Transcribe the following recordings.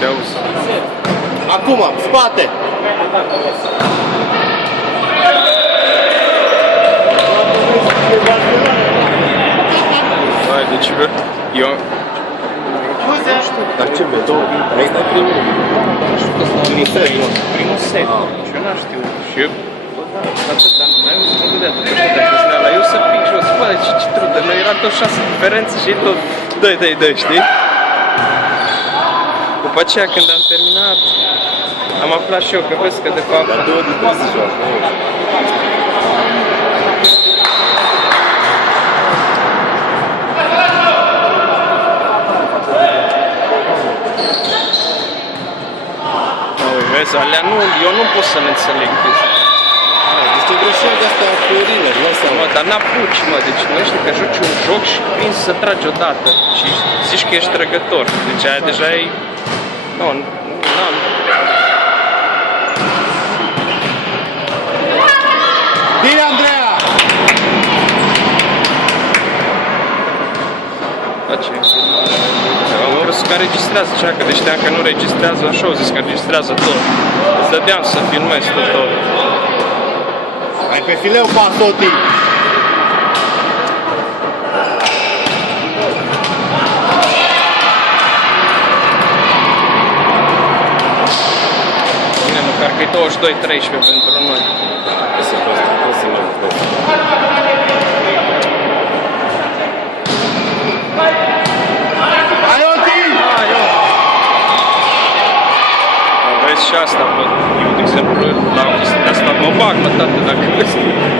te auzi. Acum, spate! Hai, deci eu... Dar ce vezi? Aici e primul. Primul set. Și eu n-am știut. Și eu... Atât, dar n-ai văzut să mă gândea tot așa de așa. Eu să pic jos. Bă, ce trudă. Noi era tot 6 diferențe și tot... Dă-i, știi? După aceea, când am terminat, am aflat și eu că vezi că de fapt... Dar 2 de 3 se joacă. Vezi, alea nu, eu nu pot să le înțeleg. Este o greșeală de asta cu urină, nu asta. Mă, dar n-apuci, mă, deci nu ești că joci un joc și prinzi să tragi odată și zici că ești trăgător. Deci aia deja e... Nu, n-am... Bine, Andreea! Face filmare. Am văzut că înregistrează cea, că știam că nu registrează așa, au zis că înregistrează tot. Îți dădeam să filmezi tot. Hai pe fileu, Pasoti! Bine, măcar că e 22-13 pentru noi. Vezi și asta, bă. Eu, de exemplu, la chestia de asta mă bag, mă, tată, dacă vezi,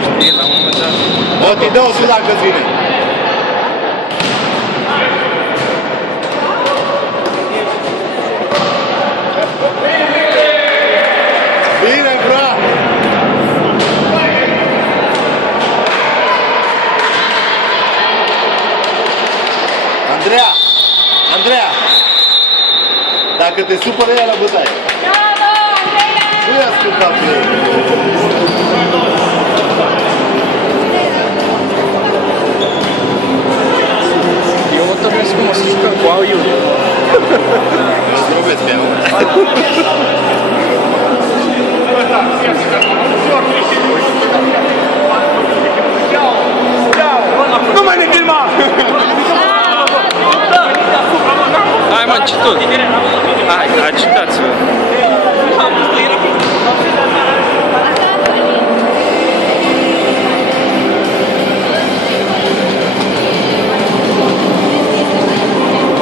știi, la un moment dat. Oti, dă-o tu dacă-ți vine. Bine, bra! Andreea! Dacă te supără ea la bătaie. Nu i-a ascultat pe el. Eu mă tămesc cum o să jucăm cu au Iulia. Mă zdrobesc pe ea. Nu mai ne filma! Hai, mă, ce tot? Hai, agitați-vă.